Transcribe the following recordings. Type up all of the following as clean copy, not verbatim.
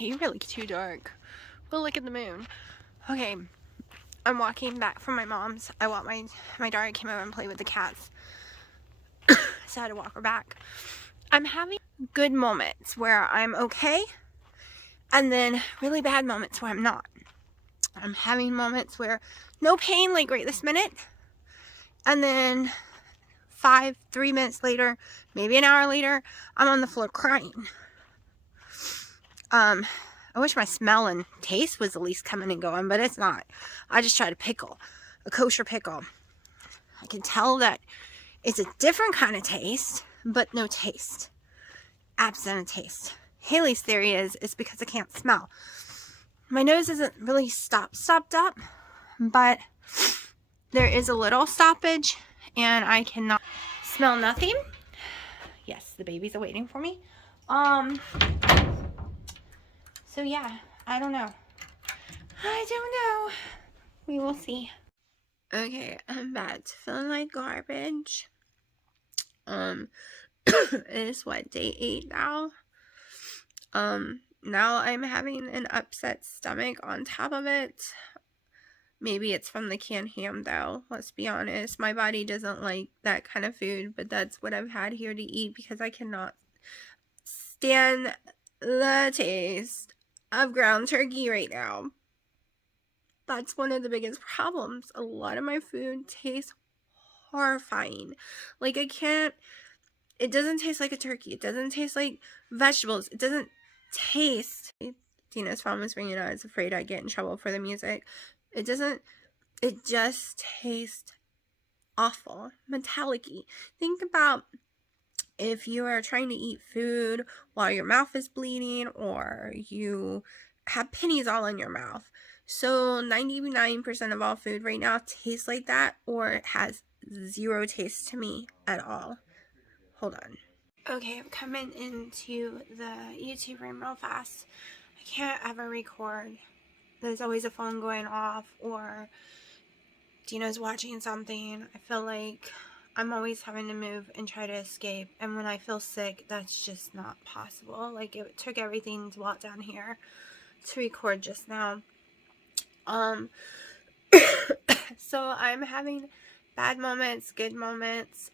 Okay, you're really too dark. But look at the moon. Okay, I'm walking back from my mom's. I want my daughter came over and played with the cats. So I had to walk her back. I'm having good moments where I'm okay, and then really bad moments where I'm not. I'm having moments where no pain, like right this minute, and then 3 minutes later, maybe an hour later, I'm on the floor crying. I wish my smell and taste was at least coming and going, but it's not. I just tried a kosher pickle. I can tell that it's a different kind of taste, but no taste. Absent of taste. Haley's theory is it's because I can't smell. My nose isn't really stopped up, but there is a little stoppage, and I cannot smell nothing. Yes, the babies are waiting for me. So yeah, I don't know. We will see. Okay, I'm back to feeling like garbage. It's what, day 8 now? Now I'm having an upset stomach on top of it. Maybe it's from the canned ham though, let's be honest. My body doesn't like that kind of food, but that's what I've had here to eat because I cannot stand the taste of ground turkey right now. That's one of the biggest problems. A lot of my food tastes horrifying. Like it doesn't taste like a turkey. It doesn't taste like vegetables. It doesn't taste. Dina's phone was ringing. I was afraid I'd get in trouble for the music. It just tastes awful. Metallic-y. Think about if you are trying to eat food while your mouth is bleeding or you have pennies all in your mouth. So 99% of all food right now tastes like that, or it has zero taste to me at all. Hold on. Okay, I'm coming into the YouTube room real fast. I can't ever record. There's always a phone going off, or Dina's watching something. I feel like I'm always having to move and try to escape. And when I feel sick, that's just not possible. Like, it took everything to walk down here to record just now. So I'm having bad moments, good moments.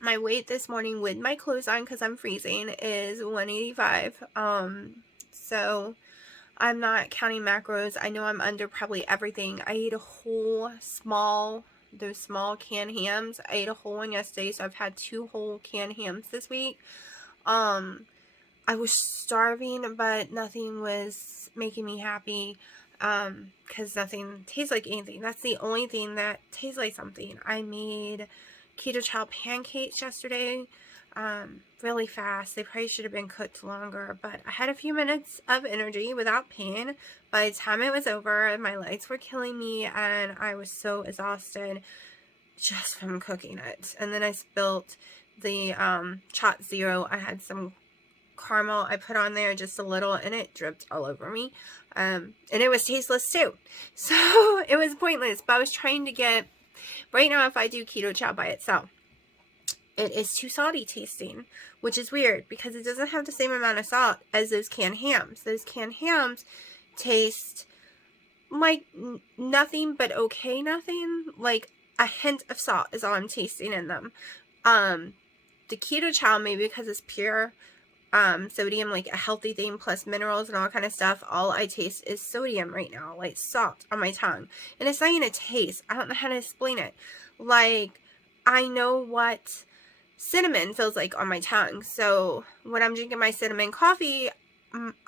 My weight this morning with my clothes on, because I'm freezing, is 185. So I'm not counting macros. I know I'm under probably everything. I ate a whole those small canned hams. I ate a whole one yesterday, so I've had 2 whole canned hams this week. I was starving, but nothing was making me happy, because nothing tastes like anything. That's the only thing that tastes like something. I made keto chow pancakes yesterday, really fast. They probably should have been cooked longer, but I had a few minutes of energy without pain. By the time it was over, my legs were killing me, and I was so exhausted just from cooking it. And then I spilled the Chot Zero. I had some caramel I put on there just a little, and it dripped all over me, and it was tasteless too, so it was pointless. But I was trying to get, right now if I do keto chow by itself, it is too salty tasting, which is weird because it doesn't have the same amount of salt as those canned hams. Those canned hams taste like nothing but okay nothing. Like a hint of salt is all I'm tasting in them. The keto chow, maybe because it's pure sodium, like a healthy thing plus minerals and all kind of stuff, all I taste is sodium right now, like salt on my tongue. And it's not even a taste. I don't know how to explain it. Like, I know what cinnamon feels like on my tongue. So when I'm drinking my cinnamon coffee,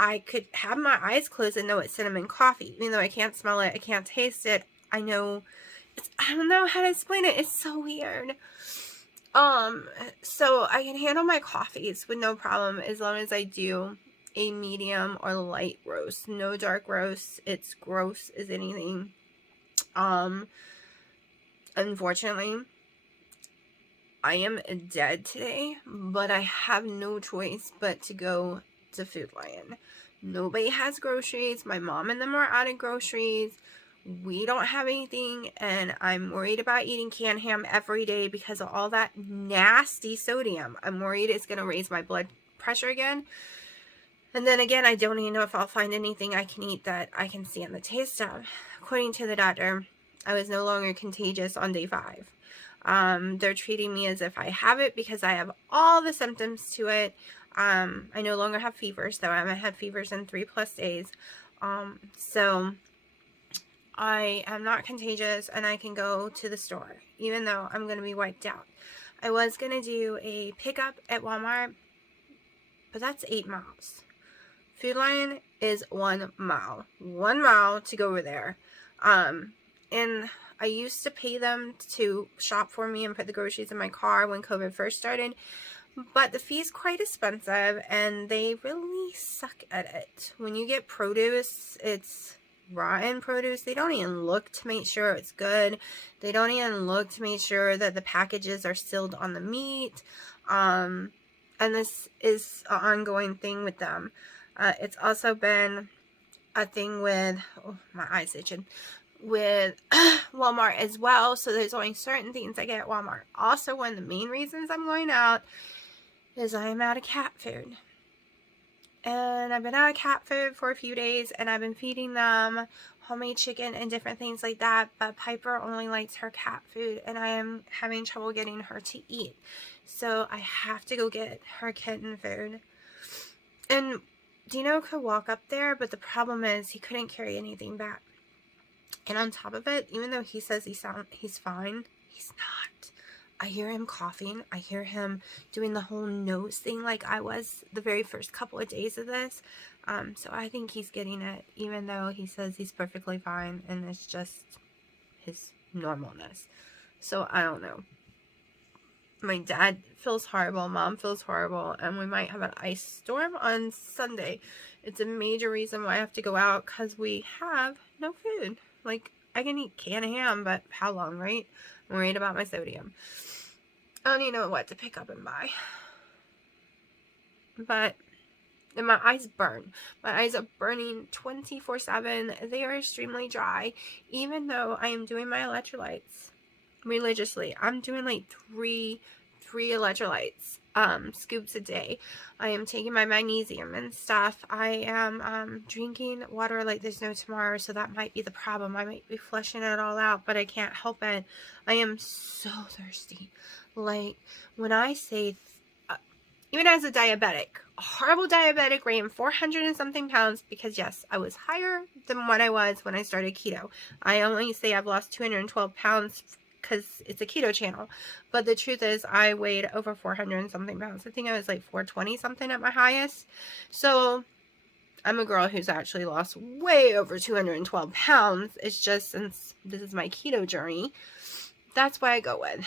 I could have my eyes closed and know it's cinnamon coffee. Even though I can't smell it, I can't taste it, I know I don't know how to explain it. It's so weird. So I can handle my coffees with no problem as long as I do a medium or light roast. No dark roast. It's gross as anything. Unfortunately, I am dead today, but I have no choice but to go to Food Lion. Nobody has groceries. My mom and them are out of groceries. We don't have anything, and I'm worried about eating canned ham every day because of all that nasty sodium. I'm worried it's going to raise my blood pressure again. And then again, I don't even know if I'll find anything I can eat that I can stand the taste of. According to the doctor, I was no longer contagious on day 5. They're treating me as if I have it because I have all the symptoms to it. I no longer have fevers, though I haven't had fevers in 3+ days. So I am not contagious and I can go to the store, even though I'm going to be wiped out. I was going to do a pickup at Walmart, but that's 8 miles. Food Lion is 1 mile. 1 mile to go over there. And I used to pay them to shop for me and put the groceries in my car when COVID first started. But the fee's quite expensive and they really suck at it. When you get produce, it's rotten produce. They don't even look to make sure it's good. They don't even look to make sure that the packages are sealed on the meat. And this is an ongoing thing with them. It's also been a thing with, oh, my eye's itching, with Walmart as well. So there's only certain things I get at Walmart. Also, one of the main reasons I'm going out is I am out of cat food. And I've been out of cat food for a few days, and I've been feeding them homemade chicken and different things like that, but Piper only likes her cat food, and I am having trouble getting her to eat. So I have to go get her kitten food. And Dino could walk up there, but the problem is he couldn't carry anything back. And on top of it, even though he says he's fine, he's not. I hear him coughing. I hear him doing the whole nose thing like I was the very first couple of days of this. So I think he's getting it, even though he says he's perfectly fine and it's just his normalness. So I don't know. My dad feels horrible. Mom feels horrible. And we might have an ice storm on Sunday. It's a major reason why I have to go out because we have no food. Like, I can eat can of ham, but how long, right? I'm worried about my sodium. I don't even know what to pick up and buy. But, and my eyes burn. My eyes are burning 24/7. They are extremely dry. Even though I am doing my electrolytes religiously. I'm doing like three electrolytes scoops a day. I am taking my magnesium and stuff. I am drinking water like there's no tomorrow, so that might be the problem. I might be flushing it all out, but I can't help it. I am so thirsty. Like, when I say, even as a diabetic, a horrible diabetic, weighing 400 and something pounds, because yes, I was higher than what I was when I started keto. I only say I've lost 212 pounds because it's a keto channel, but the truth is I weighed over 400 and something pounds. I think I was like 420 something at my highest. So I'm a girl who's actually lost way over 212 pounds. It's just, since this is my keto journey, that's what I go with.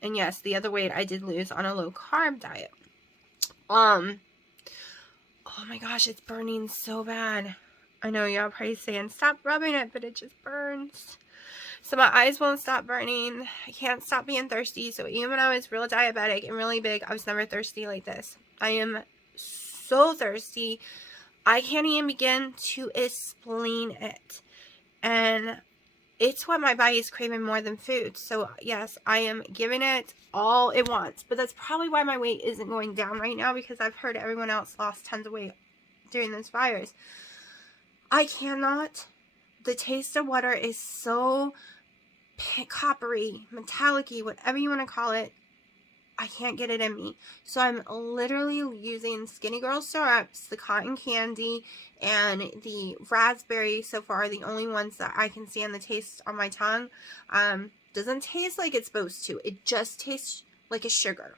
And yes, the other weight I did lose on a low carb diet. Oh my gosh, it's burning so bad. I know y'all probably saying stop rubbing it, but it just burns. So my eyes won't stop burning. I can't stop being thirsty. So even when I was real diabetic and really big, I was never thirsty like this. I am so thirsty. I can't even begin to explain it. And it's what my body is craving more than food. So yes, I am giving it all it wants. But that's probably why my weight isn't going down right now, because I've heard everyone else lost tons of weight during this virus. I cannot. The taste of water is so coppery, metallic-y, whatever you want to call it. I can't get it in me. So I'm literally using Skinny Girl syrups, the cotton candy, and the raspberry so far, the only ones that I can stand the taste on my tongue. Doesn't taste like it's supposed to. It just tastes like a sugar.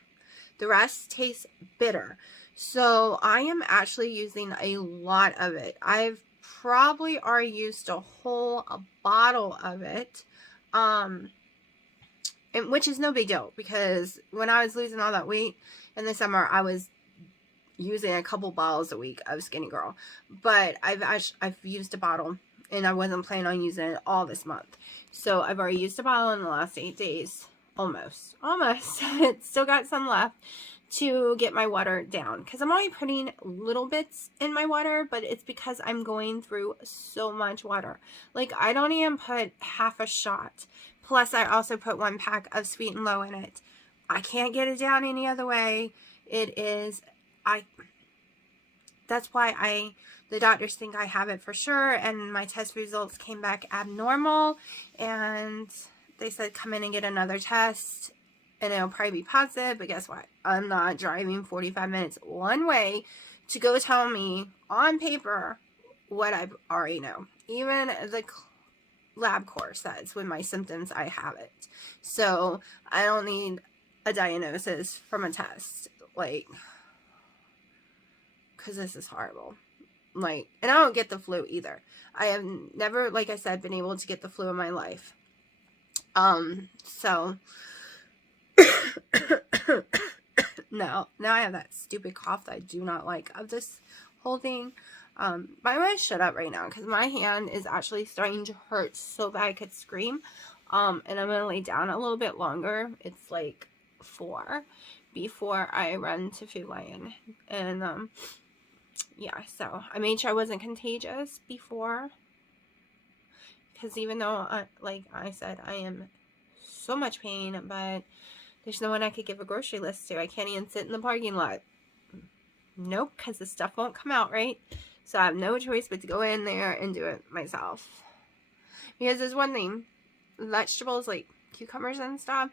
The rest tastes bitter. So I am actually using a lot of it. I've probably already used a whole bottle of it. And which is no big deal, because when I was losing all that weight in the summer, I was using a couple bottles a week of Skinny Girl. But I've used a bottle, and I wasn't planning on using it all this month. So I've already used a bottle in the last 8 days. Almost. It's still got some left to get my water down, because I'm only putting little bits in my water, but it's because I'm going through so much water. Like, I don't even put half a shot. Plus, I also put 1 pack of Sweet and Low in it. I can't get it down any other way. It is, that's why the doctors think I have it for sure, and my test results came back abnormal, and they said come in and get another test, and it'll probably be positive. But guess what? I'm not driving 45 minutes one way to go tell me on paper what I already know. Even the lab core says with my symptoms I have it. So I don't need a diagnosis from a test, like, because this is horrible. Like, and I don't get the flu either. I have never, like I said, been able to get the flu in my life. So now I have that stupid cough that I do not like of this whole thing. But I'm going to shut up right now because my hand is actually starting to hurt so bad I could scream. And I'm going to lay down a little bit longer. It's like 4 before I run to Food Lion. And, yeah, so I made sure I wasn't contagious before. Because even though, like I said, I am so much pain, but there's no one I could give a grocery list to. I can't even sit in the parking lot. Nope, because the stuff won't come out, right? So I have no choice but to go in there and do it myself. Because there's one thing, vegetables like cucumbers and stuff,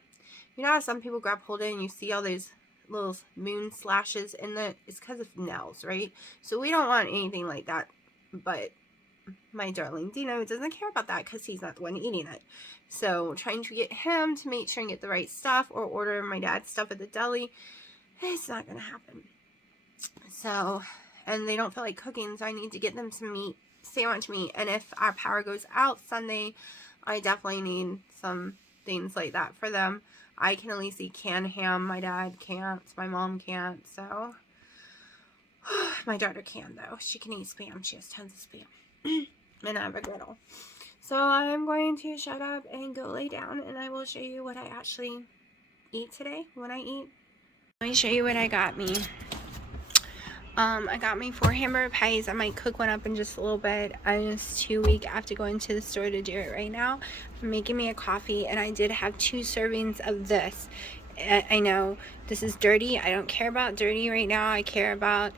you know how some people grab hold of it and you see all these little moon slashes in it? It's because of nails, right? So we don't want anything like that. But my darling Dino doesn't care about that because he's not the one eating it. So trying to get him to make sure and get the right stuff or order my dad's stuff at the deli, it's not going to happen. So, and they don't feel like cooking, so I need to get them some meat, sandwich meat. And if our power goes out Sunday, I definitely need some things like that for them. I can at least eat canned ham. My dad can't. My mom can't. So, my daughter can, though. She can eat Spam. She has tons of Spam. And I have a griddle. So, I'm going to shut up and go lay down. And I will show you what I actually eat today when I eat. Let me show you what I got me. I got me 4 hamburger patties. I might cook one up in just a little bit. I'm just too weak. I have to go into the store to do it right now. I'm making me a coffee, and I did have 2 servings of this. I know this is dirty. I don't care about dirty right now. I care about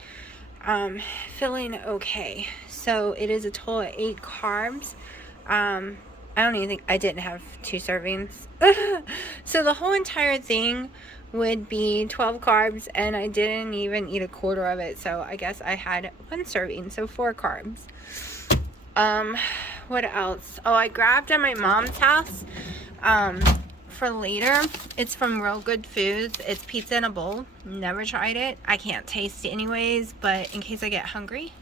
feeling okay. So it is a total of 8 carbs. I don't even think I didn't have 2 servings. So the whole entire thing would be 12 carbs, and I didn't even eat a quarter of it, so I guess I had 1 serving, so 4 carbs. What else? Oh, I grabbed at my mom's house for later. It's from Real Good Foods. It's pizza in a bowl. Never tried it. I can't taste it anyways, but in case I get hungry.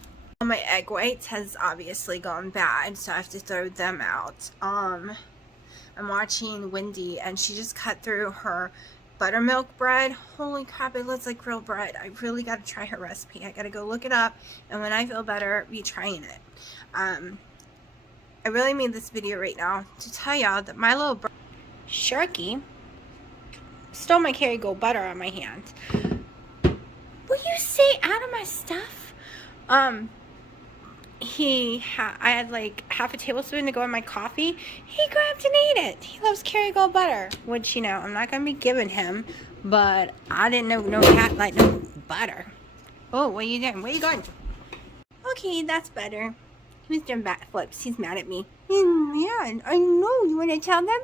My egg whites has obviously gone bad, so I have to throw them out. I'm watching Wendy, and she just cut through her buttermilk bread. Holy crap, it looks like real bread. I really got to try her recipe. I got to go look it up, and when I feel better, be trying it. I really made this video right now to tell y'all that my little Sharky stole my Kerrygold butter on my hand. Will you stay out of my stuff? I had like half a tablespoon to go in my coffee. He grabbed and ate it. He loves Kerrygold butter, which, you know, I'm not going to be giving him, but I didn't know no cat like no butter. Oh, what are you doing? Where are you going? Okay, that's better. He was doing backflips. He's mad at me. Yeah, I know. You want to tell them?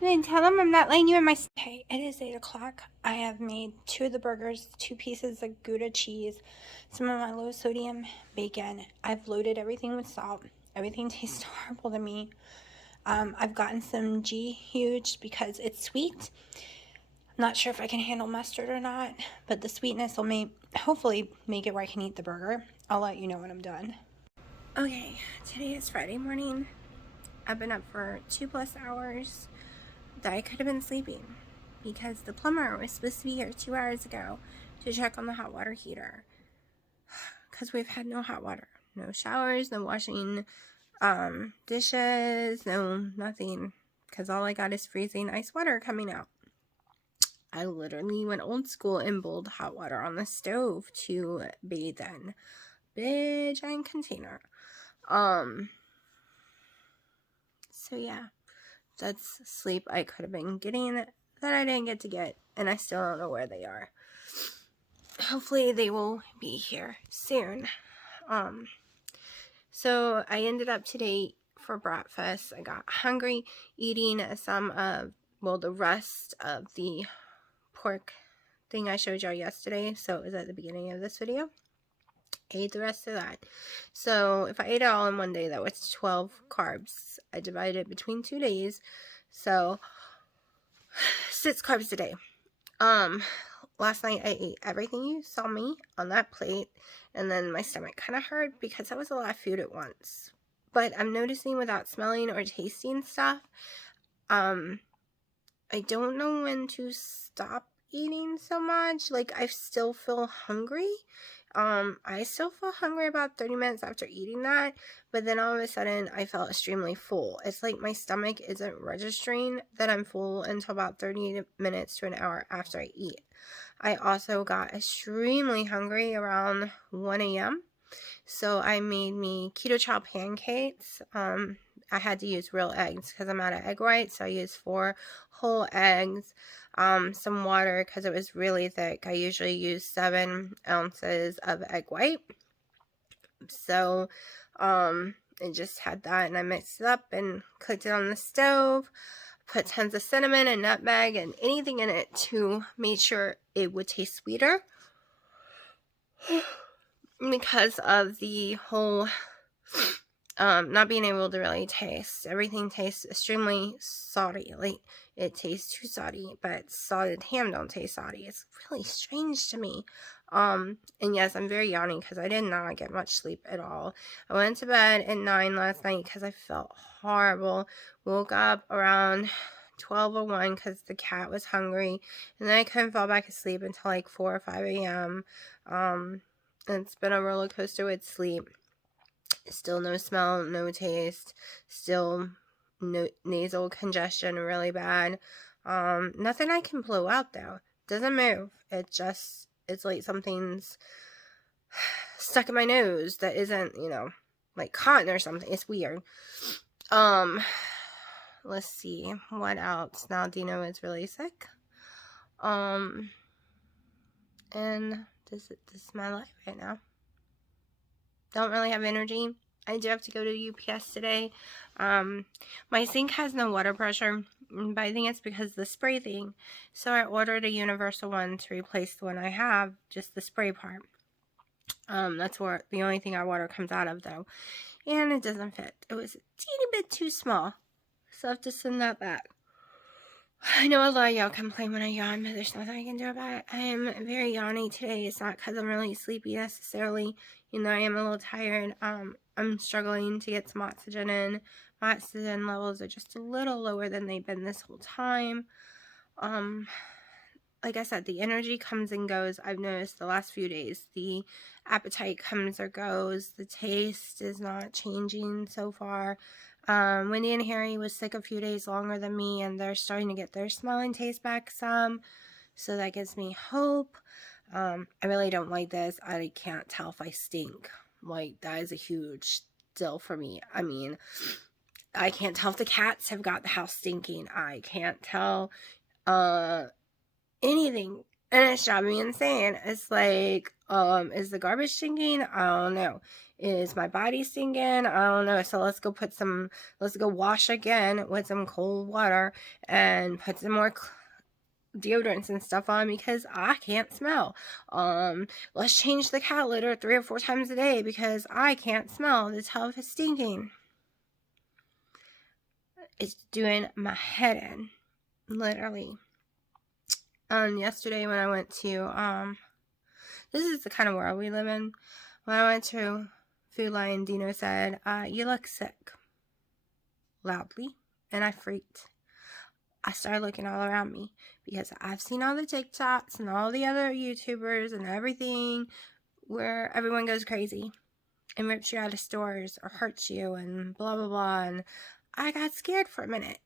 You want to tell them I'm not letting you in my... Okay, it is 8 o'clock. I have made 2 of the burgers, 2 pieces of Gouda cheese, some of my low sodium bacon. I've loaded everything with salt. Everything tastes horrible to me. I've gotten some G Huge because it's sweet. I'm not sure if I can handle mustard or not, but the sweetness will hopefully make it where I can eat the burger. I'll let you know when I'm done. Okay, today is Friday morning. I've been up for 2+ hours that I could have been sleeping because the plumber was supposed to be here 2 hours ago to check on the hot water heater because we've had no hot water, no showers, no washing dishes, no nothing, because all I got is freezing ice water coming out. I literally went old school and boiled hot water on the stove to bathe in. Big giant container. So yeah, that's sleep I could have been getting that I didn't get to get, and I still don't know where they are. hopefully they will be here soon. So I ended up today for breakfast. I got hungry eating some of, well, the rest of the pork thing I showed y'all yesterday. So it was at the beginning of this video. I ate the rest of that. So if I ate it all in one day, that was 12 carbs. I divided it between 2 days. So 6 carbs a day. Last night I ate everything you saw me on that plate, and then my stomach kind of hurt because that was a lot of food at once. But I'm noticing without smelling or tasting stuff, I don't know when to stop eating so much. Like, I still feel hungry. I still feel hungry about 30 minutes after eating that, but then all of a sudden I felt extremely full. It's like my stomach isn't registering that I'm full until about 30 minutes to an hour after I eat. I also got extremely hungry around 1 a.m. So I made me keto chow pancakes. I had to use real eggs because I'm out of egg whites. So I used 4 whole eggs, some water because it was really thick. I usually use 7 ounces of egg white. So I just had that, and I mixed it up and cooked it on the stove. Put tons of cinnamon and nutmeg and anything in it to make sure it would taste sweeter. Because of the whole not being able to really taste. Everything tastes extremely salty. Like, it tastes too salty, but salted ham don't taste salty. It's really strange to me. And yes, I'm very yawning because I did not get much sleep at all. I went to bed at 9 last night because I felt horrible. Woke up around 12:01 because the cat was hungry, and then I couldn't fall back asleep until like 4 or 5 a.m. It's been a roller coaster with sleep. Still no smell, no taste, still no nasal congestion, really bad. Nothing I can blow out though. Doesn't move. It's like something's stuck in my nose that isn't, like cotton or something. It's weird. Let's see what else. Now Dino is really sick. And this is my life right now. Don't really have energy. I do have to go to UPS today. My sink has no water pressure, but I think it's because of the spray thing. So I ordered a universal one to replace the one I have, just the spray part. That's where the only thing our water comes out of, though. And it doesn't fit. It was a teeny bit too small. So I have to send that back. I know a lot of y'all complain when I yawn, but there's nothing I can do about it. I am very yawny today. It's not because I'm really sleepy necessarily. I am a little tired. I'm struggling to get some oxygen in. My oxygen levels are just a little lower than they've been this whole time. Like I said, the energy comes and goes. I've noticed the last few days. The appetite comes or goes. The taste is not changing so far. Wendy and Harry was sick a few days longer than me, and they're starting to get their smell and taste back some, so that gives me hope. I really don't like this. I can't tell if I stink. Like, that is a huge deal for me. I mean, I can't tell if the cats have got the house stinking. I can't tell anything, and it's driving me insane. It's like, is the garbage stinking? I don't know. Is my body stinking? I don't know. So let's go wash again with some cold water and put some more deodorants and stuff on because I can't smell. Let's change the cat litter 3 or 4 times a day because I can't smell to tell if it's stinking. It's doing my head in, literally. Yesterday when I went to, this is the kind of world we live in. When I went to Food Lion, Dino said, you look sick, loudly, and I freaked. I started looking all around me because I've seen all the TikToks and all the other YouTubers and everything where everyone goes crazy and rips you out of stores or hurts you and blah, blah, blah. And I got scared for a minute.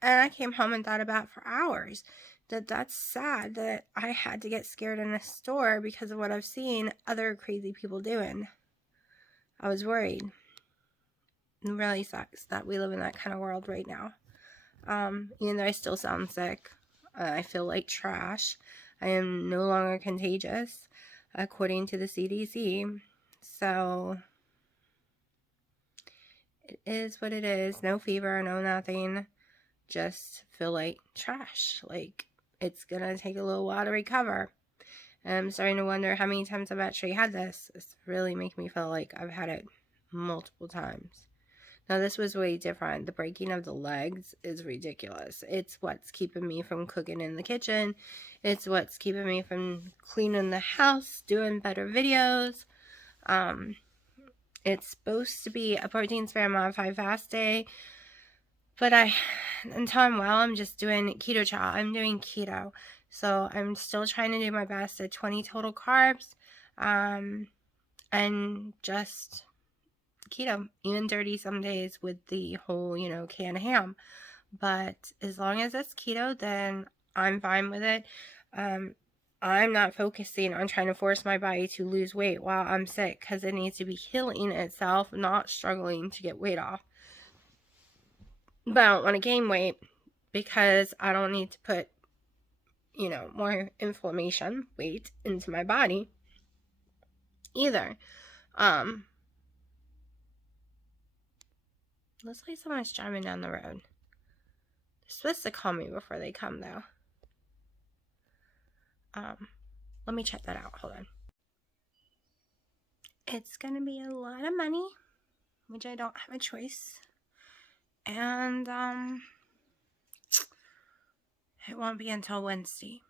And I came home and thought about for hours that's sad that I had to get scared in a store because of what I've seen other crazy people doing. I was worried. It really sucks that we live in that kind of world right now. Even though I still sound sick, I feel like trash. I am no longer contagious, according to the CDC. So it is what it is. No fever, no nothing. Just feel like trash. Like, it's gonna take a little while to recover. And I'm starting to wonder how many times I've actually had this. It's really making me feel like I've had it multiple times. Now, this was way different. The breaking of the legs is ridiculous. It's what's keeping me from cooking in the kitchen. It's what's keeping me from cleaning the house, doing better videos. It's supposed to be a protein-sparing modified fast day, but until I'm well, I'm just doing keto chow. I'm doing keto. So I'm still trying to do my best at 20 total carbs, and just keto, even dirty some days with the whole, can of ham. But as long as it's keto, then I'm fine with it. I'm not focusing on trying to force my body to lose weight while I'm sick, because it needs to be healing itself, not struggling to get weight off. But I don't want to gain weight, because I don't need to put, more inflammation, weight into my body either. Looks like someone's driving down the road. They're supposed to call me before they come, though. Let me check that out. Hold on. It's gonna be a lot of money, which I don't have a choice. And it won't be until Wednesday.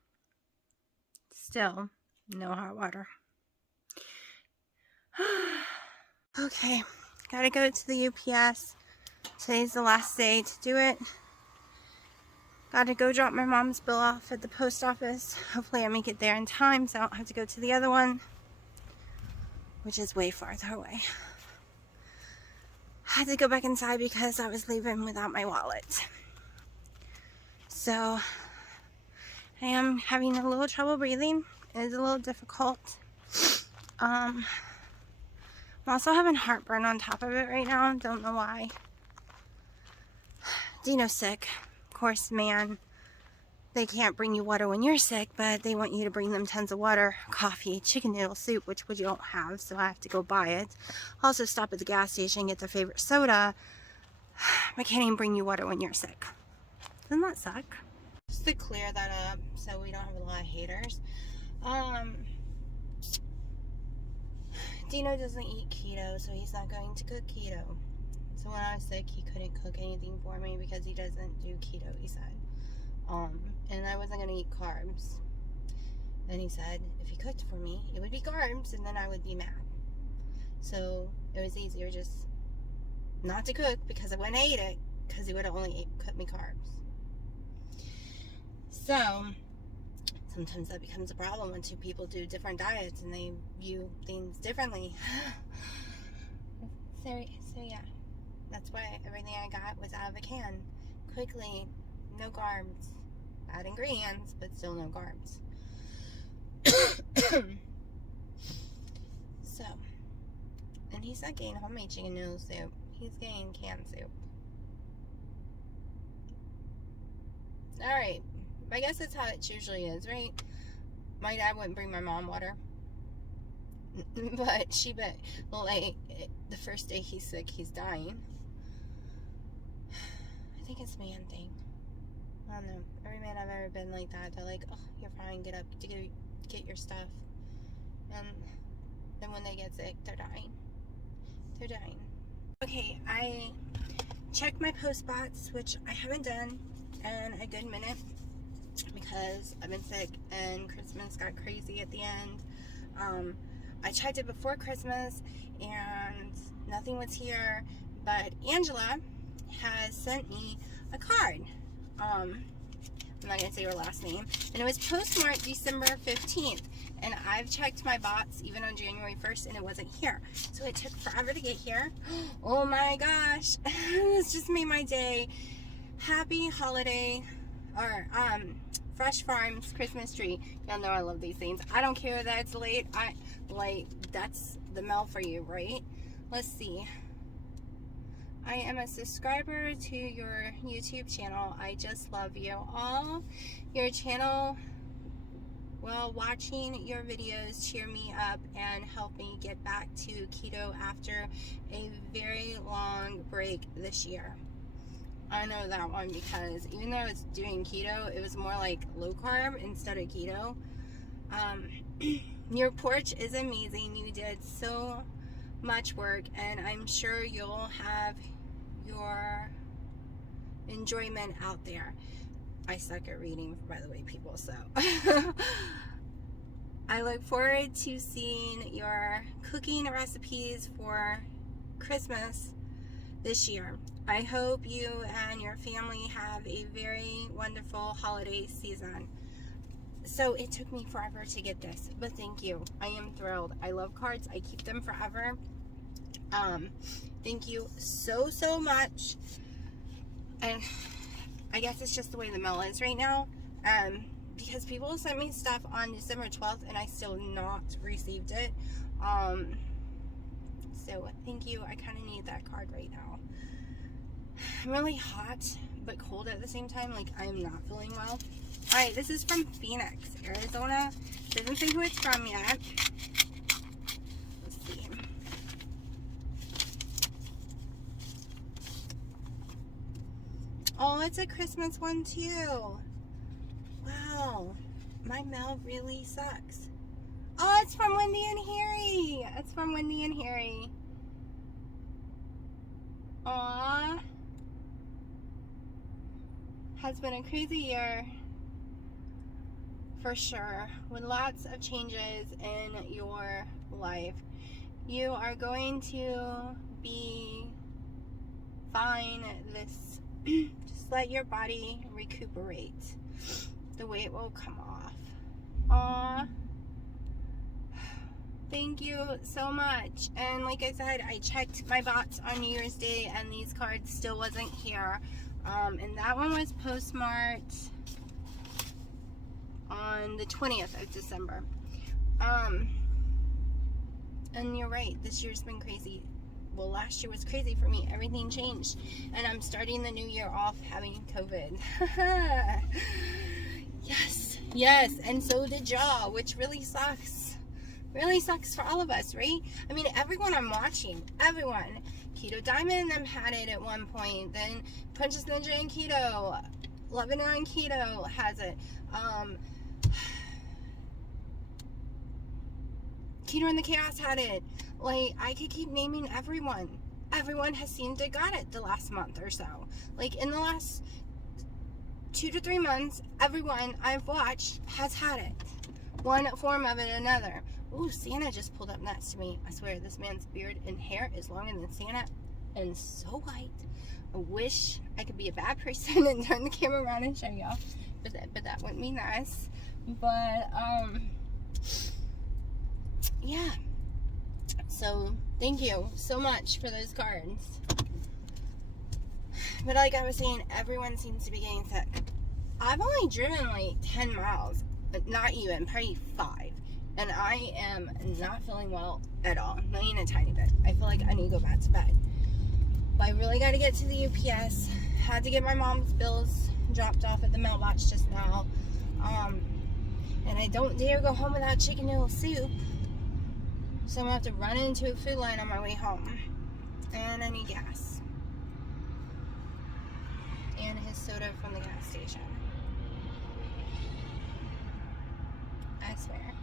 Still, no hot water. Okay, gotta go to the UPS. Today's the last day to do it. Gotta go drop my mom's bill off at the post office. Hopefully I make it there in time so I don't have to go to the other one, which is way farther away. I had to go back inside because I was leaving without my wallet. So I am having a little trouble breathing. It is a little difficult. I'm also having heartburn on top of it right now. Don't know why. Dino's sick. Of course, man, they can't bring you water when you're sick, but they want you to bring them tons of water, coffee, chicken noodle soup, which you don't have, so I have to go buy it. Also stop at the gas station, get their favorite soda. I can't even bring you water when you're sick. Doesn't that suck? Just to clear that up so we don't have a lot of haters. Dino doesn't eat keto, so he's not going to cook keto. So when I was sick, he couldn't cook anything for me because he doesn't do keto, he said. And I wasn't going to eat carbs. And he said, if he cooked for me, it would be carbs, and then I would be mad. So it was easier just not to cook because I wouldn't ate it, because he would have only cooked me carbs. So sometimes that becomes a problem when two people do different diets and they view things differently. So yeah, that's why everything I got was out of a can. Quickly, no carbs. Bad ingredients, but still no carbs. So, and he's not getting homemade chicken noodle soup. He's getting canned soup. Alright, I guess that's how it usually is, right? My dad wouldn't bring my mom water. But like, the first day he's sick, he's dying. I think it's a man thing. I don't know. Every man I've ever been like that, they're like, oh, you're fine, get up, get your stuff. And then when they get sick, they're dying. They're dying. Okay, I checked my post bots, which I haven't done in a good minute because I've been sick and Christmas got crazy at the end. I checked it before Christmas and nothing was here, but Angela has sent me a card. I'm not going to say her last name, and it was postmarked December 15th, and I've checked my box even on January 1st and it wasn't here, so it took forever to get here. Oh my gosh, this just made my day. Happy holiday, or Fresh Farms Christmas tree. Y'all know I love these things. I don't care that it's late. That's the mail for you, right? Let's see. I am a subscriber to your YouTube channel. I just love you all. Your channel Well, watching your videos cheer me up and help me get back to keto after a very long break this year. I know that one because even though it's doing keto, it was more like low carb instead of keto. Your porch is amazing. You did so much work, and I'm sure you'll have your enjoyment out there. I suck at reading, by the way, people, so I look forward to seeing your cooking recipes for Christmas this year. I hope you and your family have a very wonderful holiday season. So it took me forever to get this, but thank you. I am thrilled. I love cards. I keep them forever. Thank you so much. And I guess it's just the way the mail is right now. Because people sent me stuff on December 12th and I still not received it. So thank you. I kind of need that card right now. I'm really hot but cold at the same time. Like, I am not feeling well. Alright, this is from Phoenix, Arizona. Doesn't say who it's from yet. Let's see. Oh, it's a Christmas one too. Wow. My mail really sucks. Oh, it's from Wendy and Harry. It's from Wendy and Harry. Aww. Has been a crazy year. For sure, with lots of changes in your life. You are going to be fine this, just let your body recuperate. The weight will come off. Aww. Thank you so much. And like I said, I checked my box on New Year's Day and these cards still wasn't here. And that one was postmarked on the 20th of December. And you're right, this year's been crazy. Well, last year was crazy for me. Everything changed. And I'm starting the new year off having COVID. Yes, and so did y'all, which really sucks. Really sucks for all of us, right? I mean, everyone I'm watching, everyone. Keto Diamond, them had it at one point. Then Princess Ninja and Keto, Lebanon Keto has it. Keto and the Chaos had it. Like, I could keep naming everyone. Everyone has seemed to got it the last month or so. Like, in the last 2 to 3 months, everyone I've watched has had it. One form of it or another. Ooh, Santa just pulled up next to me. I swear, this man's beard and hair is longer than Santa and so white. I wish I could be a bad person and turn the camera around and show y'all. But that wouldn't be nice. But, yeah. So, thank you so much for those cards. But like I was saying, everyone seems to be getting sick. I've only driven like 10 miles. Not even, probably 5. And I am not feeling well at all. Not even a tiny bit. I feel like I need to go back to bed. But I really got to get to the UPS. Had to get my mom's bills dropped off at the mailbox just now. And I don't dare go home without chicken noodle soup. So I'm going to have to run into a food line on my way home. And I need gas. And his soda from the gas station. I swear.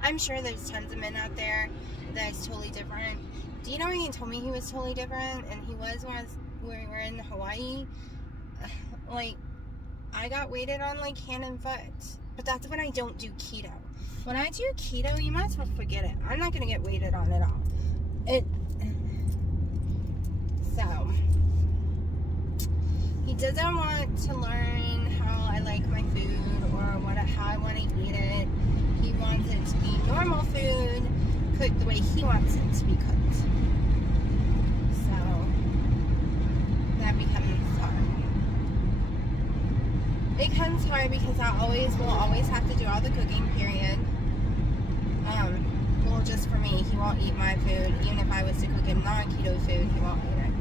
I'm sure there's tons of men out there that's totally different. Do you know he told me he was totally different? And he was when we were in Hawaii. Like, I got waited on like hand and foot. But that's when I don't do keto. When I do keto, you might as well forget it. I'm not going to get waited on at all. So, he doesn't want to learn how I like my food or how I want to eat it. He wants it to be normal food, cooked the way he wants it to be cooked. So, that becomes hard. It becomes hard because I will always have to do all the cooking, period. Well, just for me, he won't eat my food. Even if I was to cook him non-keto food, he won't eat it.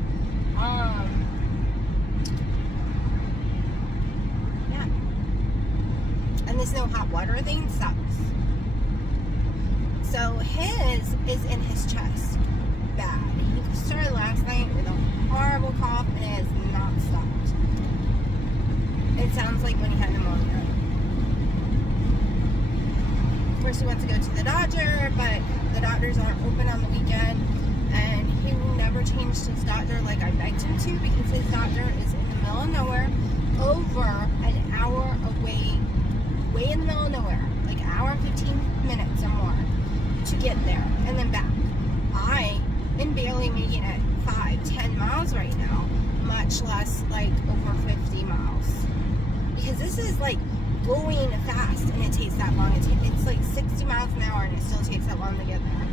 Yeah. And this no hot water thing sucks. So his is in his chest. Bad. He started last night with a horrible cough and it has not stopped. It sounds like when he had pneumonia. Of course, he wants to go to the doctor, but the doctors aren't open on the weekend, and he never changed his doctor like I begged him to, because his doctor is in the middle of nowhere, over an hour away, way in the middle of nowhere, like an hour and 15 minutes or more to get there and then back. I am barely making it 5-10 miles right now, much less like over 50 miles, because this is like going fast and it takes that long. It's like 60 miles an hour and it still takes that long to get there.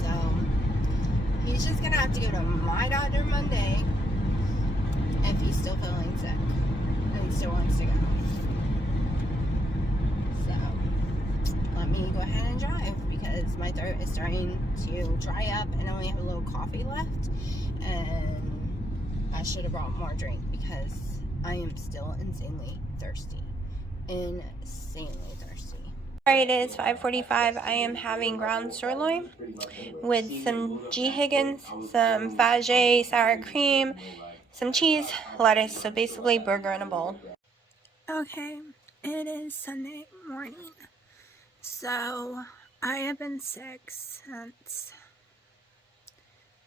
So he's just gonna have to go to my doctor Monday if he's still feeling sick and still wants to go. So let me go ahead and drive, because my throat is starting to dry up and I only have a little coffee left, and I should have brought more drink because I am still insanely thirsty. Insanely thirsty. Alright, it is 5:45. I am having ground sirloin with some G. Higgins, some Fabergé sour cream, some cheese, lettuce. So basically burger in a bowl. Okay, it is Sunday morning. So I have been sick since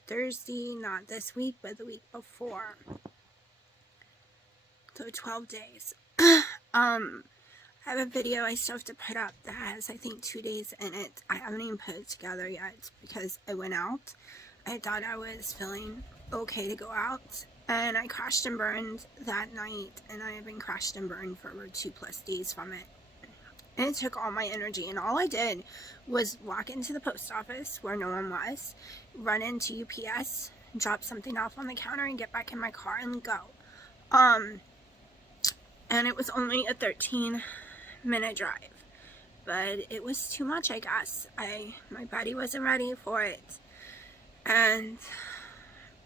Thursday, not this week, but the week before. So 12 days. I have a video I still have to put up that has, I think, 2 days in it. I haven't even put it together yet because I went out. I thought I was feeling okay to go out, and I crashed and burned that night, and I have been crashed and burned for over 2+ days from it. And it took all my energy, and all I did was walk into the post office where no one was, run into UPS, drop something off on the counter, and get back in my car and go. And it was only a 13-minute drive, but it was too much, I guess. My body wasn't ready for it, and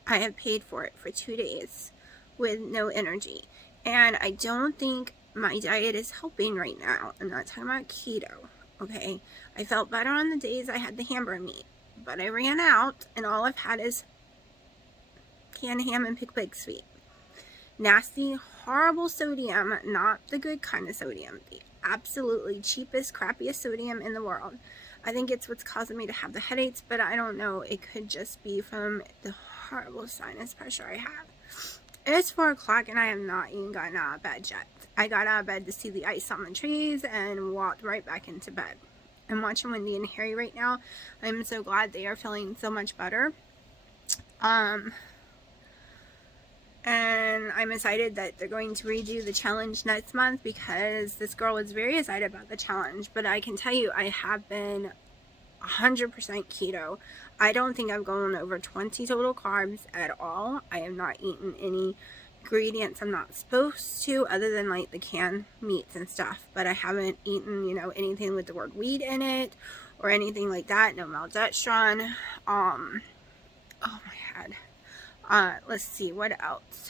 I have paid for it for 2 days with no energy. And I don't think my diet is helping right now. I'm not talking about keto, okay? I felt better on the days I had the hamburger meat, but I ran out, and all I've had is canned ham and pickle pig sweet. Nasty, horrible sodium, not the good kind of sodium, the absolutely cheapest, crappiest sodium in the world. I think it's what's causing me to have the headaches, but I don't know. It could just be from the horrible sinus pressure I have. It's 4 o'clock and I have not even gotten out of bed yet. I got out of bed to see the ice on the trees and walked right back into bed. I'm watching Wendy and Harry right now. I'm so glad they are feeling so much better. And I'm excited that they're going to redo the challenge next month, because this girl was very excited about the challenge. But I can tell you, I have been 100% keto. I don't think I've gone over 20 total carbs at all. I have not eaten any ingredients I'm not supposed to, other than like the canned meats and stuff. But I haven't eaten, anything with the word wheat in it or anything like that. No maltodextrin. Oh my head. Let's see, what else?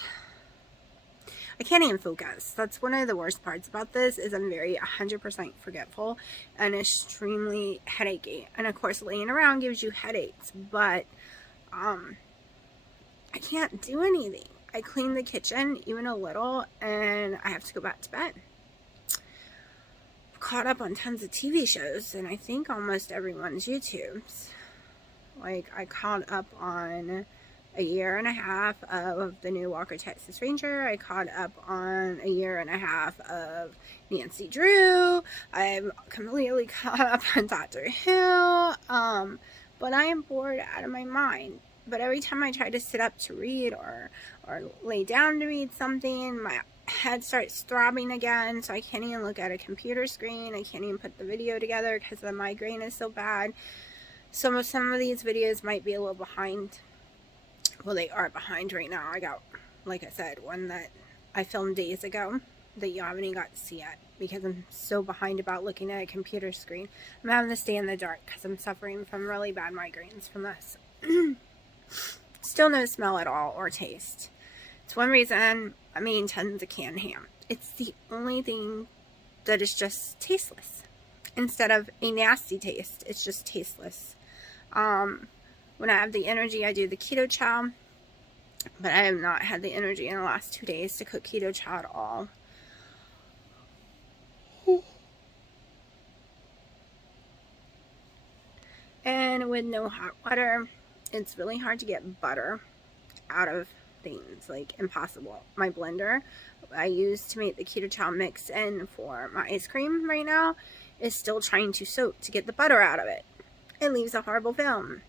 I can't even focus. That's one of the worst parts about this, is I'm very 100% forgetful and extremely headachy. And of course, laying around gives you headaches, but I can't do anything. I clean the kitchen even a little and I have to go back to bed. I've caught up on tons of TV shows, and I think almost everyone's YouTubes. Like, I caught up on 1.5 years of the new Walker Texas Ranger. I caught up on 1.5 years of Nancy Drew. I'm completely caught up on Doctor Who. But I am bored out of my mind. But every time I try to sit up to read or lay down to read something, my head starts throbbing again, so I can't even look at a computer screen. I can't even put the video together because the migraine is so bad. So some of these videos might be a little behind. Well, they are behind right now. I got, like I said, one that I filmed days ago that you haven't even got to see yet, because I'm so behind about looking at a computer screen. I'm having to stay in the dark because I'm suffering from really bad migraines from this. Still no smell at all or taste. It's one reason I mean, tons of canned ham. It's the only thing that is just tasteless. Instead of a nasty taste, it's just tasteless. When I have the energy, I do the keto chow, but I have not had the energy in the last 2 days to cook keto chow at all. And with no hot water, it's really hard to get butter out of things, like impossible. My blender I use to make the keto chow mix in for my ice cream right now is still trying to soak to get the butter out of it. It leaves a horrible film,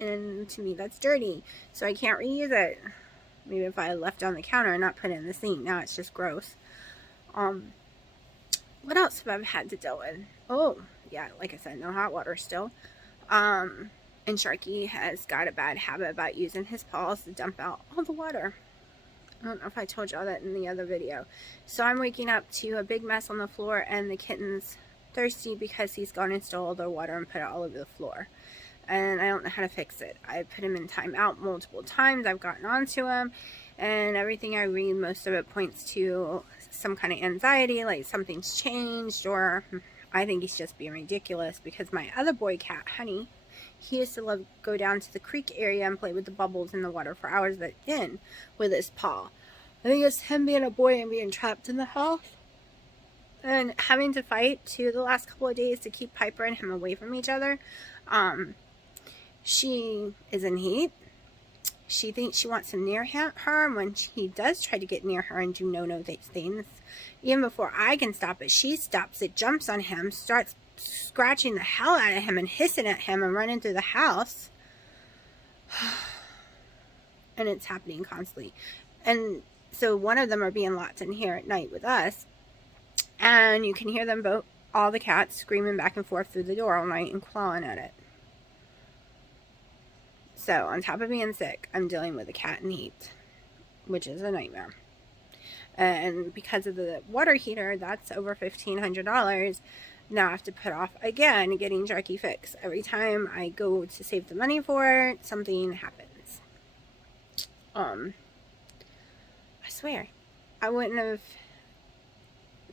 and to me that's dirty, so I can't reuse it. Maybe if I left it on the counter and not put it in the sink, now it's just gross. What else have I had to deal with? Oh yeah, like I said, no hot water still. And Sharky has got a bad habit about using his paws to dump out all the water. I don't know if I told y'all that in the other video. So I'm waking up to a big mess on the floor, and the kitten's thirsty because he's gone and stole all the water and put it all over the floor. And I don't know how to fix it. I put him in timeout multiple times. I've gotten onto him, and everything I read, most of it points to some kind of anxiety, like something's changed, or I think he's just being ridiculous, because my other boy cat, Honey, he used to love go down to the creek area and play with the bubbles in the water for hours at end with his paw. I think it's him being a boy and being trapped in the house and having to fight too the last couple of days to keep Piper and him away from each other. She is in heat. She thinks she wants him near her, and when he does try to get near her and do no things, even before I can stop it, she stops it, jumps on him, starts scratching the hell out of him and hissing at him and running through the house. And it's happening constantly. And so one of them are being locked in here at night with us, and you can hear them both, all the cats, screaming back and forth through the door all night and clawing at it. So on top of being sick, I'm dealing with a cat in heat, which is a nightmare. And because of the water heater, that's over $1,500. Now I have to put off again getting Sharky fixed. Every time I go to save the money for it, something happens. I swear, I wouldn't have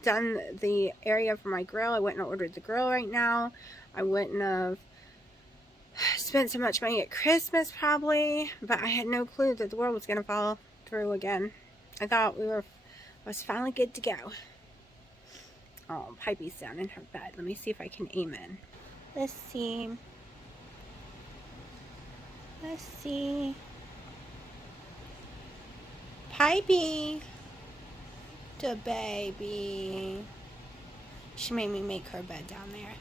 done the area for my grill. I wouldn't have ordered the grill right now. I wouldn't have spent so much money at Christmas probably, but I had no clue that the world was going to fall through again. I thought I was finally good to go. Oh, Pipey's down in her bed. Let me see if I can aim in. Let's see. Pipey. The baby. She made me make her bed down there.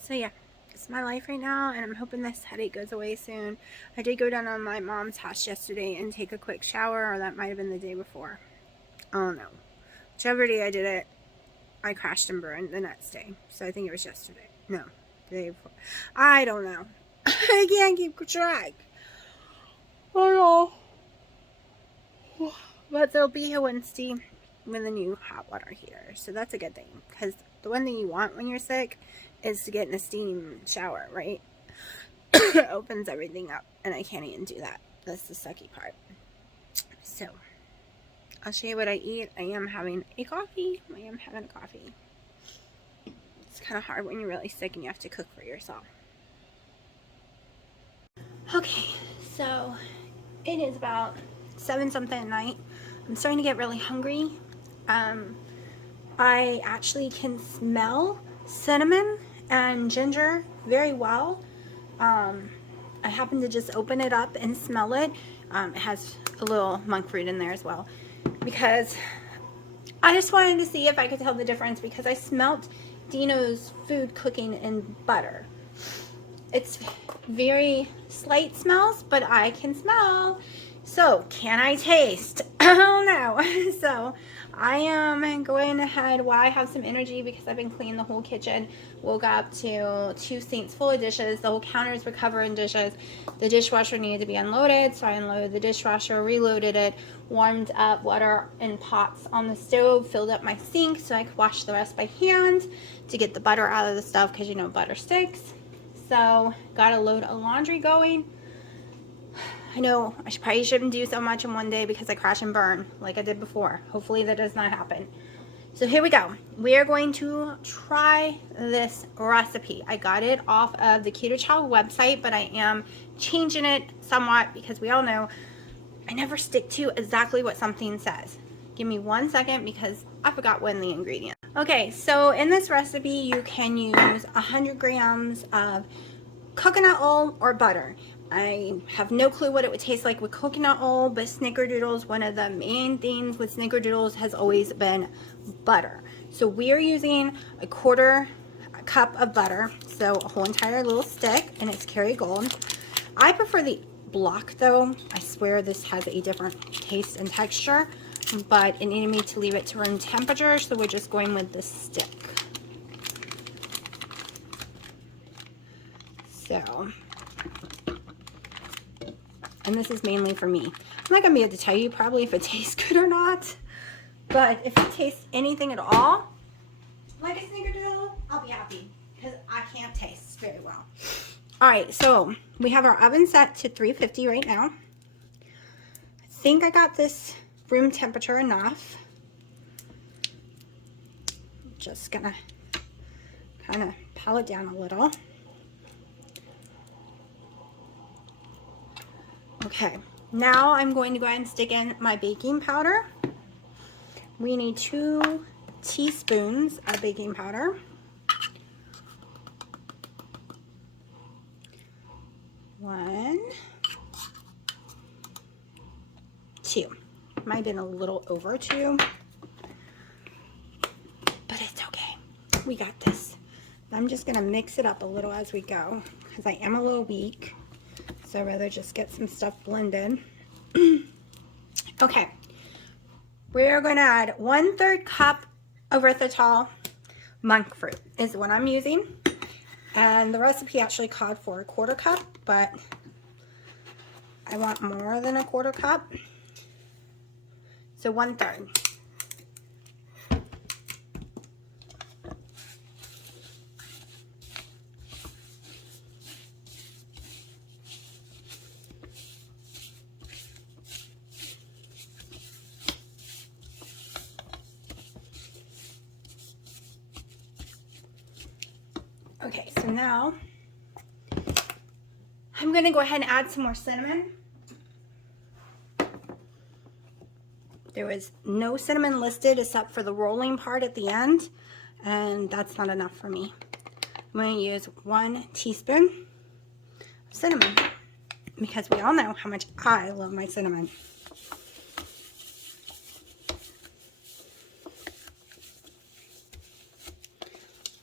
So yeah, it's my life right now, and I'm hoping this headache goes away soon. I did go down on my mom's house yesterday and take a quick shower, or that might have been the day before. Oh no. Whichever day I did it, I crashed and burned the next day. So I think it was yesterday. No, the day before. I don't know. I can't keep track. Oh no. But they'll be here Wednesday with a new hot water heater. So that's a good thing. Because the one thing you want when you're sick is to get in a steam shower, right? It opens everything up. And I can't even do that. That's the sucky part. So I'll show you what I eat. I am having a coffee. It's kind of hard when you're really sick and you have to cook for yourself. Okay, so it is about 7-something at night. I'm starting to get really hungry. I actually can smell cinnamon and ginger very well. I happen to just open it up and smell it. It has a little monk fruit in there as well, because I just wanted to see if I could tell the difference, because I smelt Dino's food cooking in butter. It's very slight smells, but I can smell. So can I taste? Oh no. So I am going ahead while I have some energy, because I've been cleaning the whole kitchen. Woke up to 2 sinks full of dishes. The whole counters were covered in dishes. The dishwasher needed to be unloaded, so I unloaded the dishwasher, reloaded it, warmed up water in pots on the stove, filled up my sink so I could wash the rest by hand to get the butter out of the stuff, because you know butter sticks. So got a load of laundry going. I know I probably shouldn't do so much in one day because I crash and burn like I did before. Hopefully that does not happen. So here we go. We are going to try this recipe. I got it off of the Keto Chow website, but I am changing it somewhat because we all know I never stick to exactly what something says. Give me 1 second because I forgot one of the ingredients. Okay, so in this recipe you can use 100 grams of coconut oil or butter. I have no clue what it would taste like with coconut oil, but snickerdoodles, one of the main things with snickerdoodles has always been butter. So we are using a 1/4 cup of butter, so a whole entire little stick, and it's Kerrygold. I prefer the block though. I swear this has a different taste and texture, but it needed me to leave it to room temperature, so we're just going with the stick. So, and this is mainly for me. I'm not gonna be able to tell you probably if it tastes good or not, but if it tastes anything at all like a snickerdoodle, I'll be happy because I can't taste very well. All right, so we have our oven set to 350 right now. I think I got this room temperature enough. I'm just gonna kind of pile it down a little. Okay, now I'm going to go ahead and stick in my baking powder. We need 2 teaspoons of baking powder. 1, 2. Might have been a little over 2, but it's okay. We got this. I'm just gonna mix it up a little as we go because I am a little weak. So I'd rather just get some stuff blended. Okay, we're going to add 1/3 cup of erythritol monk fruit is what I'm using. And the recipe actually called for a 1/4 cup, but I want more than a 1/4 cup. So 1/3. Okay, so now I'm going to go ahead and add some more cinnamon. There was no cinnamon listed except for the rolling part at the end, and that's not enough for me. I'm going to use 1 teaspoon of cinnamon because we all know how much I love my cinnamon.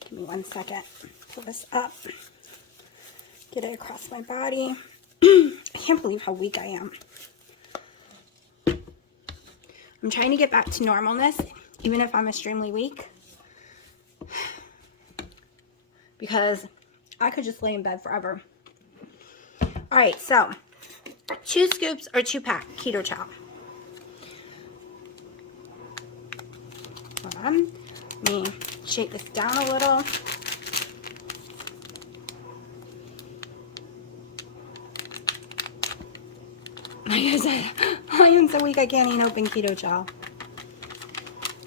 Give me 1 second. Pull this up, get it across my body. I can't believe how weak I am. I'm trying to get back to normalness, even if I'm extremely weak, because I could just lay in bed forever. All right, so 2 scoops or 2-pack Keto Chow. Hold on, let me shake this down a little. Like I said, I am so weak I can't even open Keto Chow.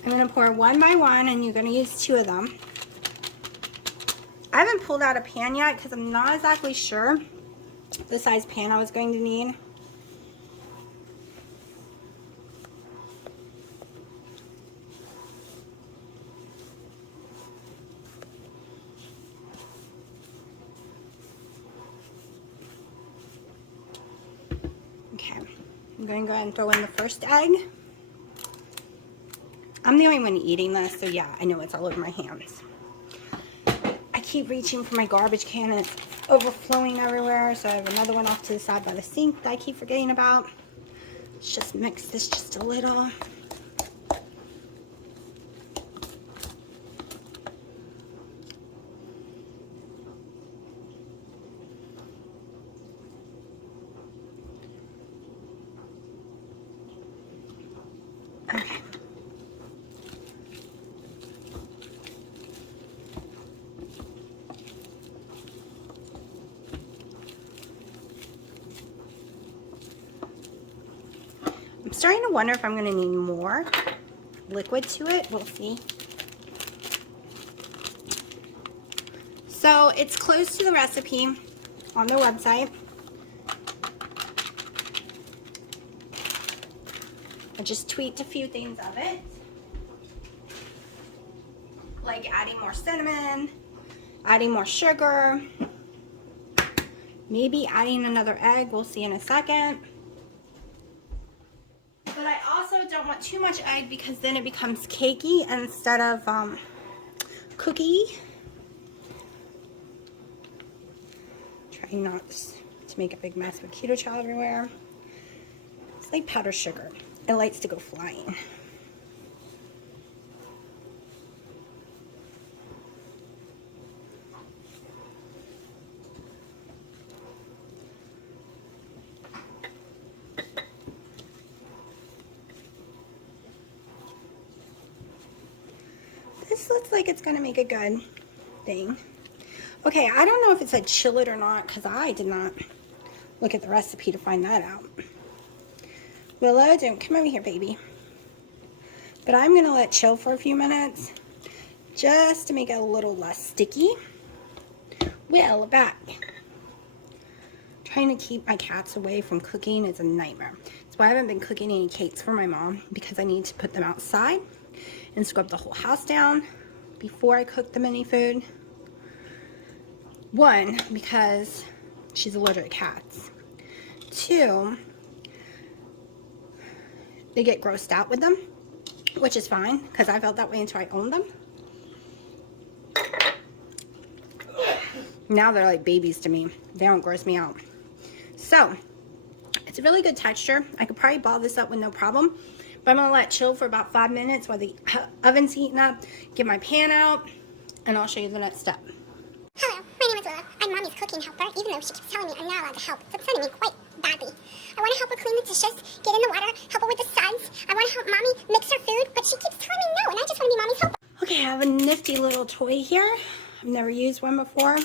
I'm going to pour 1 by 1, and you're going to use 2 of them. I haven't pulled out a pan yet because I'm not exactly sure the size pan I was going to need. Okay, I'm going to go ahead and throw in the first egg. I'm the only one eating this, so yeah, I know it's all over my hands. I keep reaching for my garbage can and it's overflowing everywhere, so I have another one off to the side by the sink that I keep forgetting about. Let's just mix this just a little. Okay. starting to wonder if I'm going to need more liquid to it. We'll see. So it's close to the recipe on their website. I just tweaked a few things of it, like adding more cinnamon, adding more sugar, maybe adding another egg. We'll see in a second. But I also don't want too much egg because then it becomes cakey instead of cookie. Try not to make a big mess with keto chow everywhere. It's like powdered sugar. It likes to go flying. This looks like it's going to make a good thing. Okay, I don't know if it said chill it or not because I did not look at the recipe to find that out. Willow, don't come over here, baby. But I'm going to let chill for a few minutes just to make it a little less sticky. Will, back. Trying to keep my cats away from cooking is a nightmare. That's why I haven't been cooking any cakes for my mom, because I need to put them outside and scrub the whole house down before I cook them any food. One, because she's allergic to cats. Two, they get grossed out with them, which is fine because I felt that way until I owned them. Now they're like babies to me. They don't gross me out. So it's a really good texture. I could probably ball this up with no problem, but I'm gonna let it chill for about 5 minutes while the oven's heating up, get my pan out, and I'll show you the next step. Hello, my name is Willow. I'm Mommy's cooking helper, even though she keeps telling me I'm not allowed to help. It's upsetting me quite badly. I want to help her clean the dishes, get in the water, help her with the suds. I want to help Mommy mix her food, but she keeps telling me no, and I just want to be Mommy's helper. Okay, I have a nifty little toy here. I've never used one before,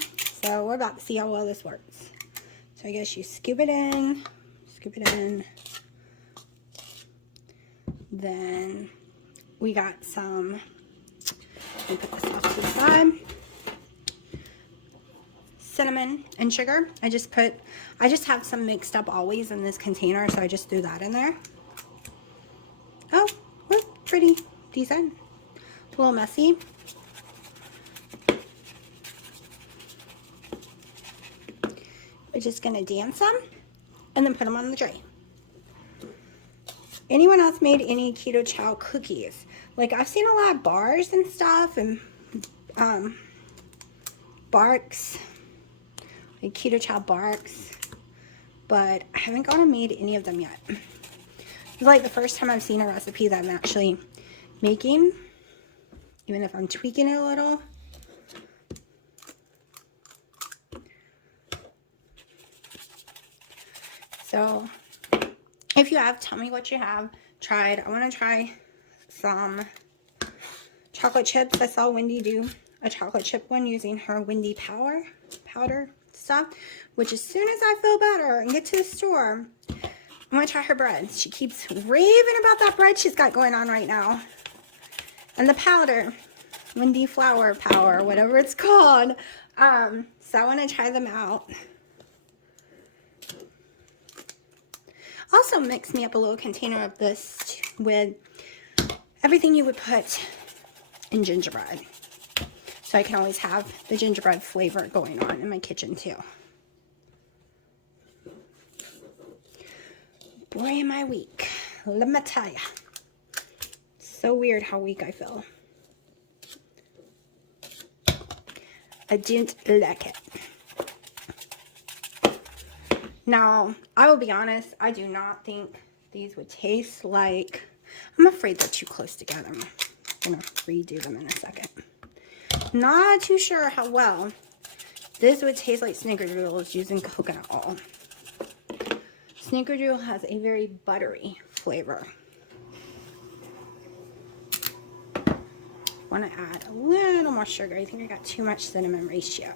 so we're about to see how well this works. So I guess you scoop it in, then we got some, let me put this off to the side, cinnamon and sugar. I just have some mixed up always in this container, so I just threw that in there. Oh, look, pretty decent. A little messy. We're just gonna dance them and then put them on the tray. Anyone else made any keto chow cookies? Like, I've seen a lot of bars and stuff, and barks, like keto chow barks, but I haven't gone and made any of them yet. It's like the first time I've seen a recipe that I'm actually making, even if I'm tweaking it a little. So if you have, tell me what you have tried. I want to try some chocolate chips. I saw Wendy do a chocolate chip one using her Wendy powder stuff, which as soon as I feel better and get to the store, I'm going to try her bread. She keeps raving about that bread she's got going on right now. And the powder, Wendy flour power, whatever it's called. So I want to try them out. Also mix me up a little container of this with everything you would put in gingerbread. So I can always have the gingerbread flavor going on in my kitchen too. Boy, am I weak. Let me tell ya. So weird how weak I feel. I didn't like it. Now, I will be honest, I do not think these would taste like, I'm afraid they're too close together. I'm going to redo them in a second. Not too sure how well this would taste like snickerdoodles using coconut oil. Snickerdoodle has a very buttery flavor. Want to add a little more sugar. I think I got too much cinnamon ratio.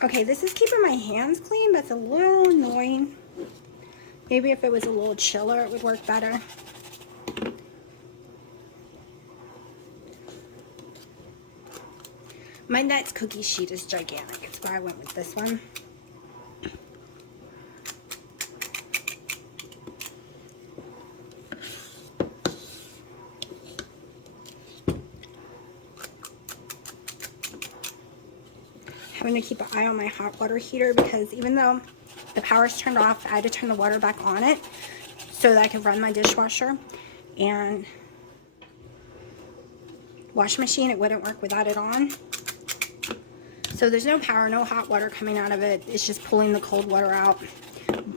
Okay, this is keeping my hands clean, but it's a little annoying. Maybe if it was a little chiller, it would work better. My next cookie sheet is gigantic. It's why I went with this one. Having to keep an eye on my hot water heater because even though the power's turned off, I had to turn the water back on it so that I could run my dishwasher and washing machine. It wouldn't work without it on. So there's no power, no hot water coming out of it. It's just pulling the cold water out.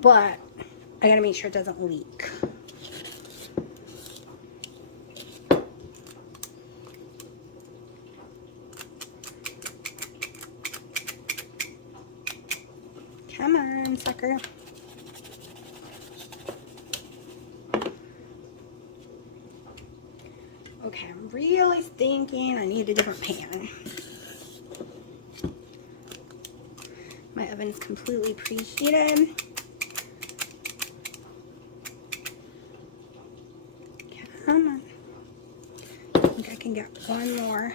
But I gotta make sure it doesn't leak. Come on, sucker. Okay, I'm really thinking I need a different pan. My oven's completely preheated. Come on. I think I can get one more.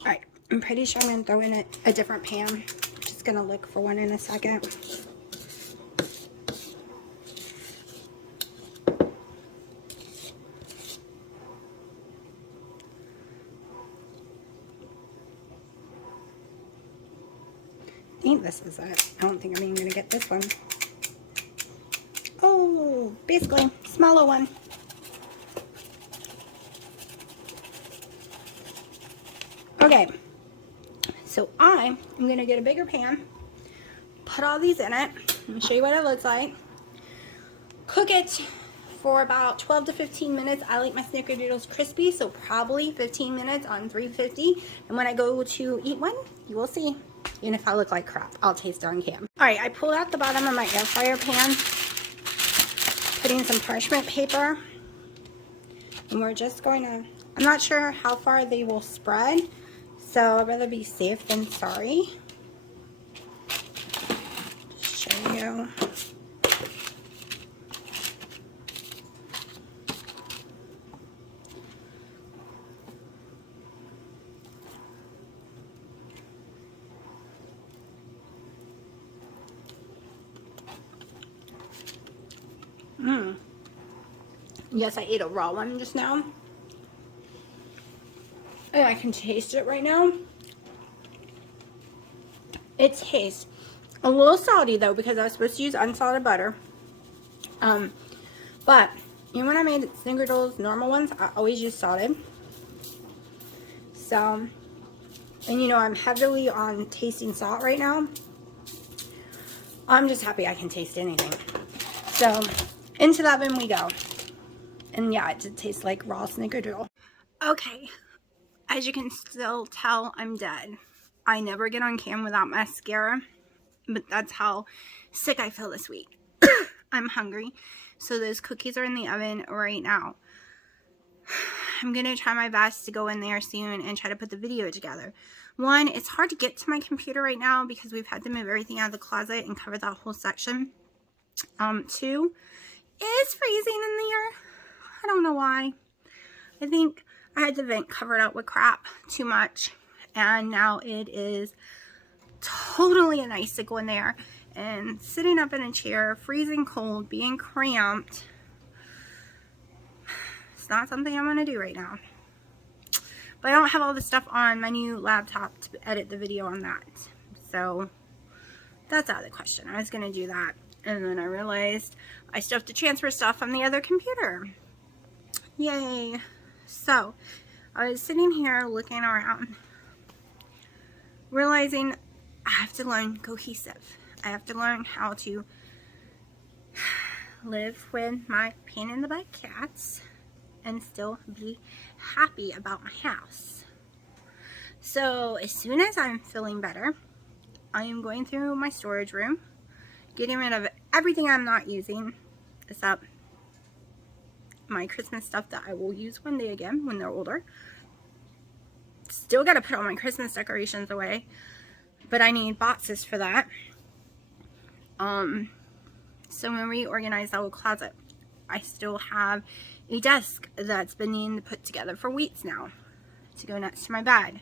Alright, I'm pretty sure I'm going to throw in a different pan. Just going to look for one in a second. I think this is it. I don't think I'm even going to get this one. Oh, basically, smaller one. Okay, so I am going to get a bigger pan, put all these in it, and show you what it looks like. Cook it for about 12 to 15 minutes. I like my snickerdoodles crispy, so probably 15 minutes on 350. And when I go to eat one, you will see. And if I look like crap, I'll taste it on cam. Alright, I pulled out the bottom of my air fryer pan, putting some parchment paper, and we're just going to, I'm not sure how far they will spread, so I'd rather be safe than sorry. Just show you. Yes, I ate a raw one just now. And I can taste it right now. It tastes a little salty though because I was supposed to use unsalted butter. But even when I made snickerdoodles, normal ones, I always use salted. So, and you know I'm heavily on tasting salt right now. I'm just happy I can taste anything. So, into the oven we go. And yeah, it did taste like raw snickerdoodle. Okay, as you can still tell, I'm dead. I never get on cam without mascara, but that's how sick I feel this week. I'm hungry, so those cookies are in the oven right now. I'm gonna try my best to go in there soon and try to put the video together. One, it's hard to get to my computer right now because we've had to move everything out of the closet and cover that whole section. Two, it's freezing in there. I don't know why. I think I had the vent covered up with crap too much, and now it is totally an icicle in there. And sitting up in a chair, freezing cold, being cramped, it's not something I'm going to do right now. But I don't have all the stuff on my new laptop to edit the video on that. So that's out of the question. I was going to do that, and then I realized I still have to transfer stuff from the other computer. Yay. So I was sitting here looking around, realizing I have to learn cohesive. I have to learn how to live with my pain in the butt cats and still be happy about my house. So as soon as I'm feeling better, I am going through my storage room getting rid of everything I'm not using, except my Christmas stuff that I will use one day again when they're older. Still got to put all my Christmas decorations away, but I need boxes for that. So I'm gonna reorganize that whole closet. I still have a desk that's been needing to put together for weeks now to go next to my bed.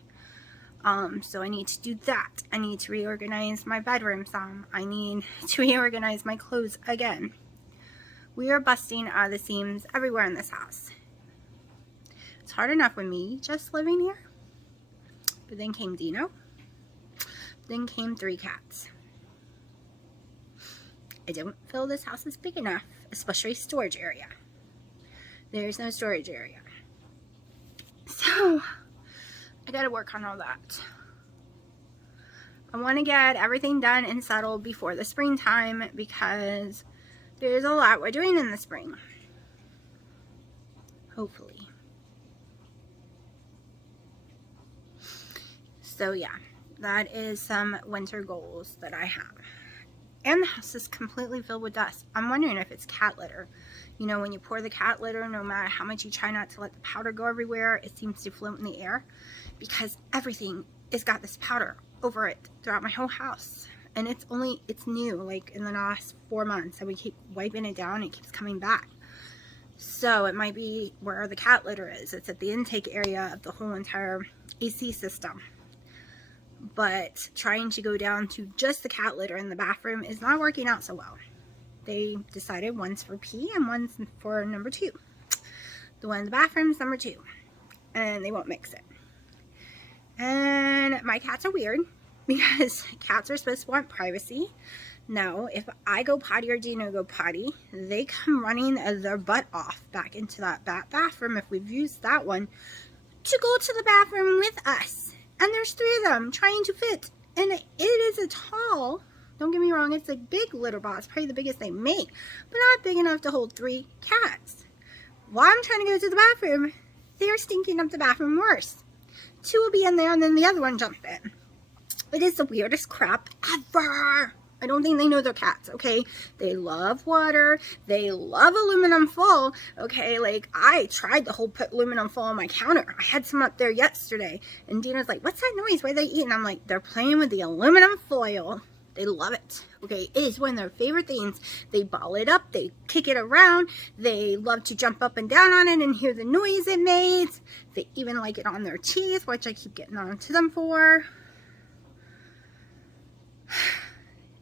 So I need to do that. I need to reorganize my bedroom some. I need to reorganize my clothes again. We are busting out of the seams everywhere in this house. It's hard enough with me just living here. But then came Dino. Then came 3 cats. I don't feel this house is big enough, especially storage area. There's no storage area. So, I gotta work on all that. I want to get everything done and settled before the springtime because there's a lot we're doing in the spring. Hopefully. So yeah, that is some winter goals that I have. And the house is completely filled with dust. I'm wondering if it's cat litter. You know, when you pour the cat litter, no matter how much you try not to let the powder go everywhere, it seems to float in the air. Because everything has got this powder over it throughout my whole house. And it's new, like in the last 4 months. And we keep wiping it down and it keeps coming back. So it might be where the cat litter is. It's at the intake area of the whole entire AC system. But trying to go down to just the cat litter in the bathroom is not working out so well. They decided one's for pee and one's for number 2. The one in the bathroom is number 2. And they won't mix it. And my cats are weird because cats are supposed to want privacy. No, if I go potty or Dino go potty, they come running their butt off back into that bathroom if we've used that one to go to the bathroom with us. And there's 3 of them trying to fit. And it is a tall, don't get me wrong, it's a big litter box, probably the biggest they make, but not big enough to hold 3 cats. While I'm trying to go to the bathroom, they're stinking up the bathroom worse. 2 will be in there and then the other one jump in. It is the weirdest crap ever. I don't think they know they're cats, okay? They love water. They love aluminum foil, okay? Like, I tried the whole put aluminum foil on my counter. I had some up there yesterday. And Dina's like, what's that noise? What are they eating? I'm like, they're playing with the aluminum foil. They love it, okay? It is one of their favorite things. They ball it up. They kick it around. They love to jump up and down on it and hear the noise it makes. They even like it on their teeth, which I keep getting on to them for.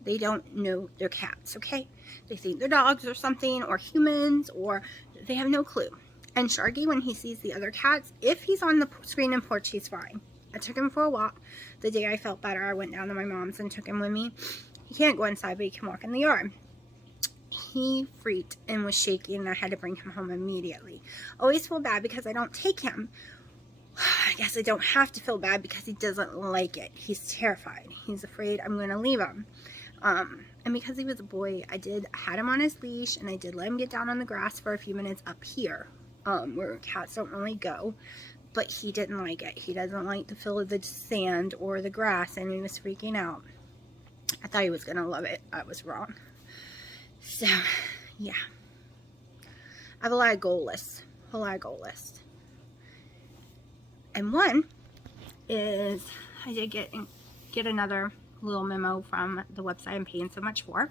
They don't know they're cats, okay? They think they're dogs or something, or humans, or they have no clue. And Sharky, when he sees the other cats, if he's on the screen and porch, he's fine. I took him for a walk. The day I felt better, I went down to my mom's and took him with me. He can't go inside, but he can walk in the yard. He freaked and was shaking, and I had to bring him home immediately. Always feel bad because I don't take him. I guess I don't have to feel bad because he doesn't like it. He's terrified. He's afraid I'm going to leave him. And because he was a boy, I had him on his leash, and I did let him get down on the grass for a few minutes up here, where cats don't really go, but he didn't like it. He doesn't like the feel of the sand or the grass, and he was freaking out. I thought he was going to love it. I was wrong. So, yeah. I have a lot of goal lists. A whole lot of goal lists. And one is, I did get another little memo from the website I'm paying so much for,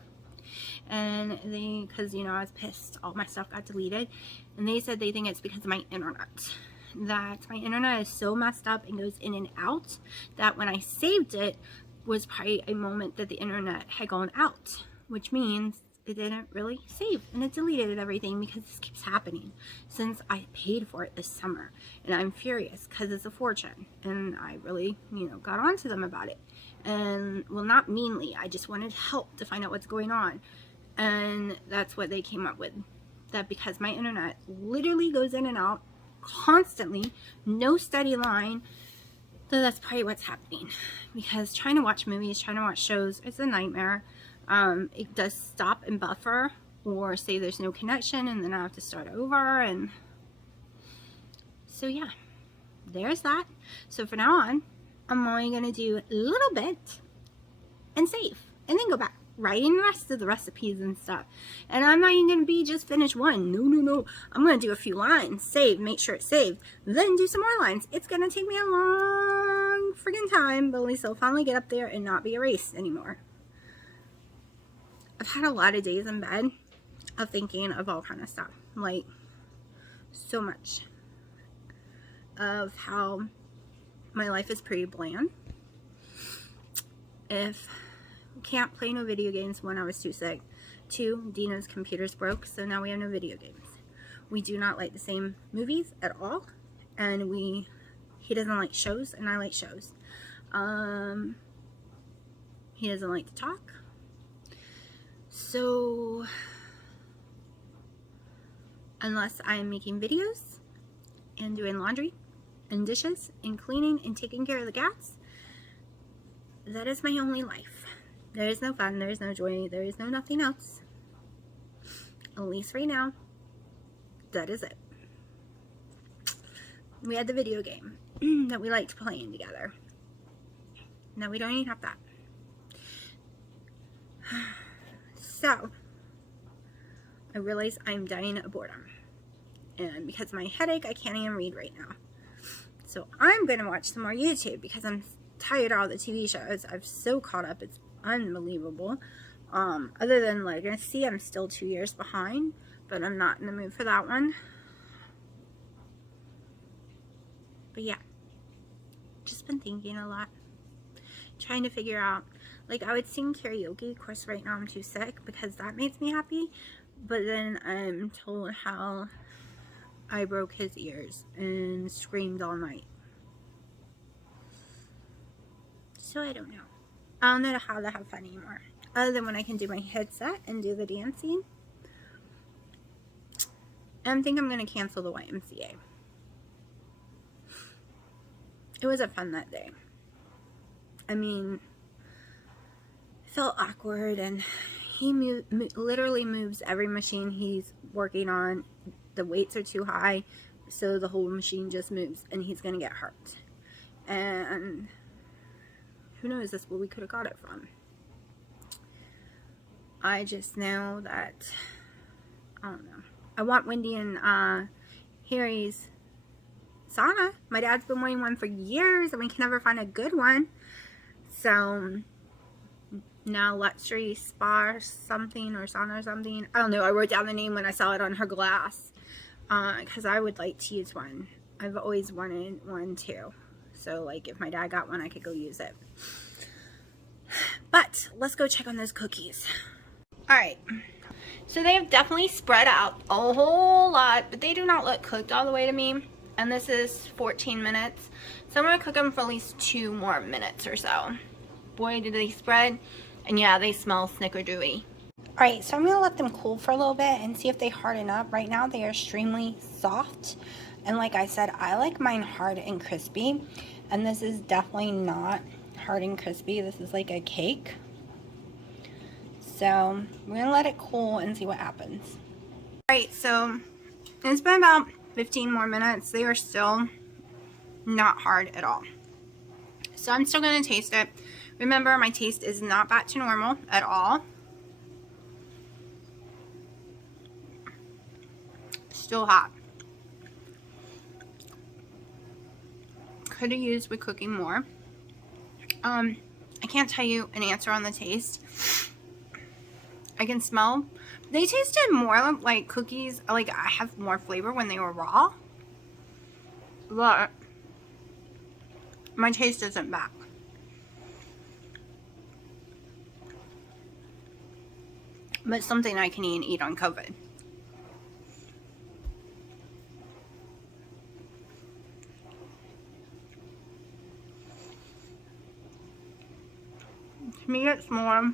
and because you know I was pissed all my stuff got deleted, and they said they think it's because of my internet, that my internet is so messed up and goes in and out that when I saved it was probably a moment that the internet had gone out, which means it didn't really save and it deleted everything, because this keeps happening since I paid for it this summer, and I'm furious because it's a fortune, and I really, you know, got on to them about it. And, well, not meanly, I just wanted help to find out what's going on. And that's what they came up with. That because my internet literally goes in and out constantly, no steady line, that's probably what's happening. Because trying to watch movies, trying to watch shows, it's a nightmare. It does stop and buffer, or say there's no connection, and then I have to start over. And so, yeah, there's that. So from now on, I'm only going to do a little bit and save, and then go back writing the rest of the recipes and stuff. And I'm not even going to be just finish one. No. I'm going to do a few lines, save, make sure it's saved, then do some more lines. It's going to take me a long friggin' time, but at least I'll finally get up there and not be erased anymore. I've had a lot of days in bed of thinking of all kind of stuff. Like, so much of how my life is pretty bland. If can't play no video games when I was too sick. 2, Dino's computer's broke, so now we have no video games. We do not like the same movies at all, and he doesn't like shows, and I like shows. He doesn't like to talk. So, unless I am making videos and doing laundry and dishes and cleaning and taking care of the cats, that is my only life. There is no fun, there is no joy, there is no nothing else. At least right now, that is it. We had the video game that we liked playing together. Now we don't even have that. So, I realize I'm dying of boredom. And because of my headache, I can't even read right now. So I'm going to watch some more YouTube because I'm tired of all the TV shows. I'm so caught up, it's unbelievable. Other than Legacy, I'm still 2 years behind, but I'm not in the mood for that one. But yeah, just been thinking a lot, trying to figure out, like, I would sing karaoke. Of course right now I'm too sick because that makes me happy, but then I'm told how I broke his ears and screamed all night. So I don't know. I don't know how to have fun anymore. Other than when I can do my headset and do the dancing. I think I'm going to cancel the YMCA. It was a fun that day. I mean, it felt awkward, and he literally moves every machine he's working on. The weights are too high, so the whole machine just moves, and he's going to get hurt. And who knows, that's where we could have got it from. I just know that, I don't know. I want Wendy and Harry's sauna. My dad's been wanting one for years, and we can never find a good one. So, now Luxury Spa or something, or sauna or something. I don't know. I wrote down the name when I saw it on her glass. Because I would like to use one. I've always wanted one too. So, like, if my dad got one, I could go use it. But, let's go check on those cookies. Alright. So, they have definitely spread out a whole lot, but they do not look cooked all the way to me. And this is 14 minutes. So, I'm going to cook them for at least 2 more minutes or so. Boy, did they spread. And yeah, they smell snickerdoodle. Alright, so I'm going to let them cool for a little bit and see if they harden up. Right now, they are extremely soft. And like I said, I like mine hard and crispy. And this is definitely not hard and crispy. This is like a cake. So, we're going to let it cool and see what happens. Alright, so it's been about 15 more minutes. They are still not hard at all. So, I'm still going to taste it. Remember, my taste is not back to normal at all. Still hot. Could have used with cooking more. I can't tell you an answer on the taste. I can smell. They tasted more like cookies. Like, I have more flavor when they were raw. But my taste isn't back. But something I can eat on COVID. To me, it's more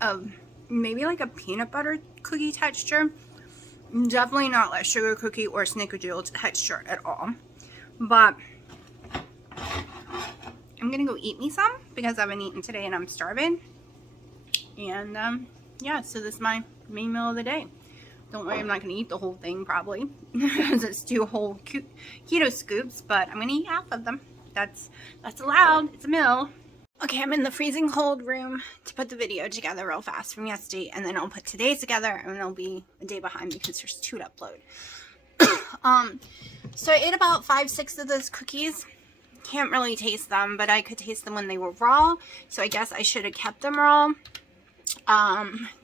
of maybe like a peanut butter cookie texture. Definitely not like sugar cookie or snickerdoodle texture at all. But I'm gonna go eat me some because I haven't eaten today and I'm starving. And yeah, so this is my main meal of the day. Don't worry, I'm not going to eat the whole thing probably because it's 2 whole keto scoops, but I'm going to eat half of them. that's allowed. It's a meal. Okay, I'm in the freezing cold room to put the video together real fast from yesterday, and then I'll put today's together, and it'll be a day behind because there's 2 to upload. So I ate about 5-6 of those cookies. Can't really taste them, but I could taste them when they were raw, so I guess I should have kept them raw.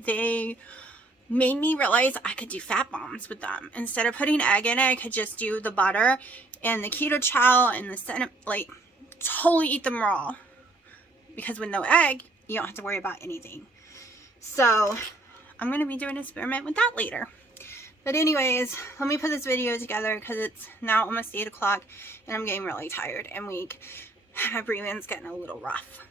They made me realize I could do fat bombs with them. Instead of putting egg in it, I could just do the butter and the keto chow and the cinnamon, like totally eat them raw. Because with no egg, you don't have to worry about anything. So I'm going to be doing an experiment with that later. But anyways, let me put this video together because it's now almost 8 o'clock and I'm getting really tired and weak. My breathing's getting a little rough.